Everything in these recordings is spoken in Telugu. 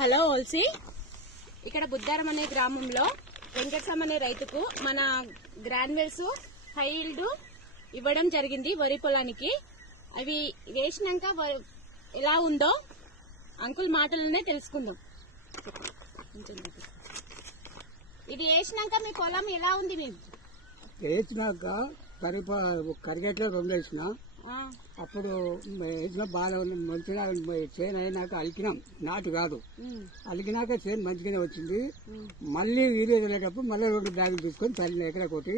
హలో ఓల్సీ, ఇక్కడ బుద్ధారం అనే గ్రామంలో వెంకటస్వామి అనే రైతుకు మన గ్రాన్యువల్స్ హై ఈల్డ్ ఇవ్వడం జరిగింది వరి పొలానికి. అవి వేసినాక ఎలా ఉందో అంకుల్ మాటలనే తెలుసుకుందాం. ఇది వేసినాక మీ పొలం ఎలా ఉంది? మేము వేసినాక కరిగేట్లో 2 వేసిన, అప్పుడు వేసిన బాగా మంచిగా చేను అయినాక అలికినాం. నాటు కాదు, అలికినాక చేను మంచిగానే వచ్చింది. మళ్ళీ వీడియో వెళ్ళేటప్పుడు మళ్ళీ 2 బ్యాగులు తీసుకొని చల్లిన ఎకరాకోటి.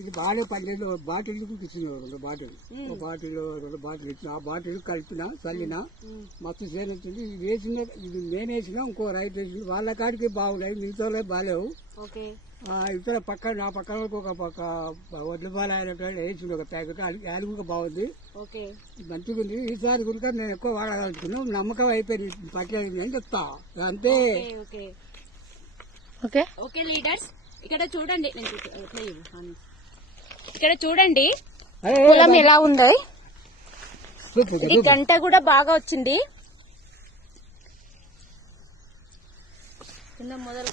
ఇది బాగానే పన్నెండు బాటిల్ ఇచ్చింది. 2 బాటిల్, 2 బాటిల్ ఇచ్చిన. ఆ బాటిల్ కలిపిన చల్లిన, మస్తు చేను వచ్చింది. ఇది వేసిన, ఇది నేను వేసిన, ఇంకో రైతు వేసింది. వాళ్ళ కాడికి బాగున్నాయి, మిగతా బాగాలేవు. ఇక్కడ పక్కన నా పక్కన ఒక పక్క వడ్ల బాగా వేసింది ఒక ప్యాకెట్. అది కూడా బాగుంది, మంచిగా ఉంది. ఈసారి కూడా నేను ఎక్కువ వాడగలుగుతున్నాను. నమ్మకం అయిపోయింది, పట్టలేదు అని చెప్తా అంతే. ఓకే లీడర్స్, ఇక్కడ చూడండి, ఇక్కడ చూడండి పొలం ఎలా ఉంది. ఇది గంట కూడా బాగా వచ్చింది. మొదలు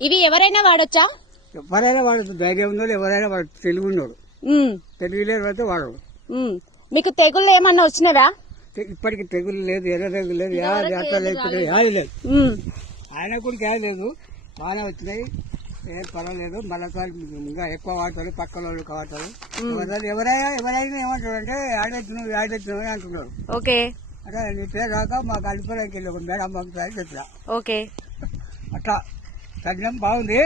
ఇవి ఎవరైనా వాడొచ్చా? ఎవరైనా వాడచ్చు, ధైర్యం ఉన్నాడు. ఎవరైనా వాడచ్చు, తెలుగు ఉన్నాడు. తెలుగు లేదు అయితే వాడడు. మీకు తెగుళ్ళు ఏమన్నా వచ్చినవా? ఇప్పటికి తెగులు లేదు, ఎర్ర తెగులు లేదు, యాది లేదు. ఆయన కూడా యాది లేదు, బాగానే వచ్చినాయి, ఏం పర్వాలేదు. మళ్ళీసారి ఇంకా ఎక్కువ వాడతారు, పక్కన వాళ్ళు వాడతారు. ఎవరైనా ఏమంటారు అంటే యాడెత్తున్నావు అంటున్నారు. అంటే నీ పేరు రాక మాకు అల్లిపోయాకి వెళ్ళి ఒక మేడం మాకు పేరు చెప్పిన. అట్లా తగ్గడం బాగుంది,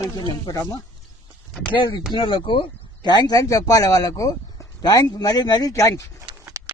మంచిగా నింపుతామా. అట్లే ఇచ్చిన వాళ్ళకు థ్యాంక్స్ అని చెప్పాలి. వాళ్ళకు థ్యాంక్స్, మరీ థ్యాంక్స్.